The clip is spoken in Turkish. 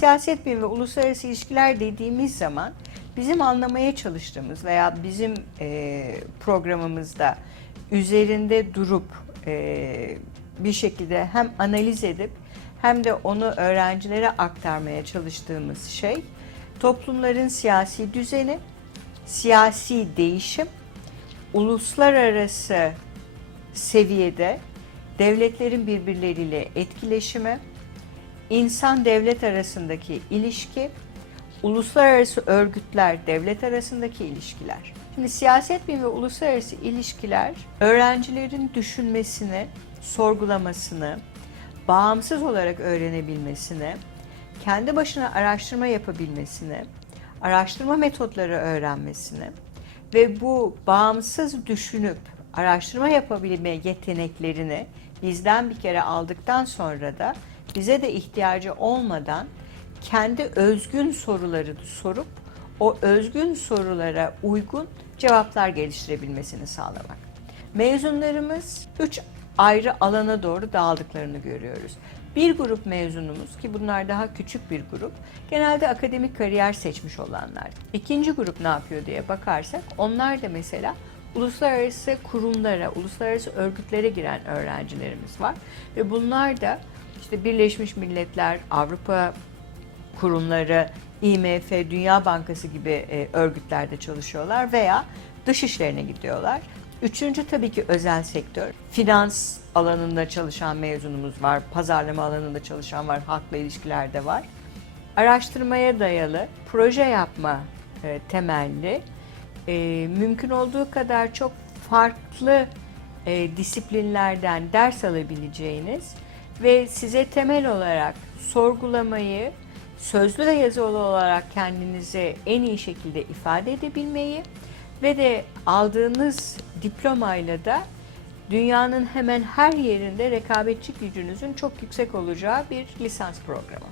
siyaset bilimi ve uluslararası ilişkiler dediğimiz zaman bizim anlamaya çalıştığımız veya bizim e, programımızda üzerinde durup e, bir şekilde hem analiz edip hem de onu öğrencilere aktarmaya çalıştığımız şey toplumların siyasi düzeni, siyasi değişim, uluslararası seviyede devletlerin birbirleriyle etkileşimi, insan devlet arasındaki ilişki, uluslararası örgütler devlet arasındaki ilişkiler. Şimdi siyaset bilimi ve uluslararası ilişkiler öğrencilerin düşünmesini, sorgulamasını, bağımsız olarak öğrenebilmesini, kendi başına araştırma yapabilmesini, araştırma metotları öğrenmesini ve bu bağımsız düşünüp araştırma yapabilme yeteneklerini bizden bir kere aldıktan sonra da bize de ihtiyacı olmadan kendi özgün soruları sorup o özgün sorulara uygun cevaplar geliştirebilmesini sağlamak. Mezunlarımız üç ayrı alana doğru dağıldıklarını görüyoruz. Bir grup mezunumuz ki bunlar daha küçük bir grup genelde akademik kariyer seçmiş olanlar. İkinci grup ne yapıyor diye bakarsak onlar da mesela uluslararası kurumlara, uluslararası örgütlere giren öğrencilerimiz var. Ve bunlar da işte Birleşmiş Milletler, Avrupa kurumları, IMF, Dünya Bankası gibi e, örgütlerde çalışıyorlar veya dış işlerine gidiyorlar. Üçüncü tabii ki özel sektör. Finans alanında çalışan mezunumuz var, pazarlama alanında çalışan var, halkla ilişkilerde var. Araştırmaya dayalı, proje yapma e, temelli, e, mümkün olduğu kadar çok farklı e, disiplinlerden ders alabileceğiniz ve size temel olarak sorgulamayı sözlü ve yazılı olarak kendinizi en iyi şekilde ifade edebilmeyi ve de aldığınız diplomayla da dünyanın hemen her yerinde rekabetçi gücünüzün çok yüksek olacağı bir lisans programı.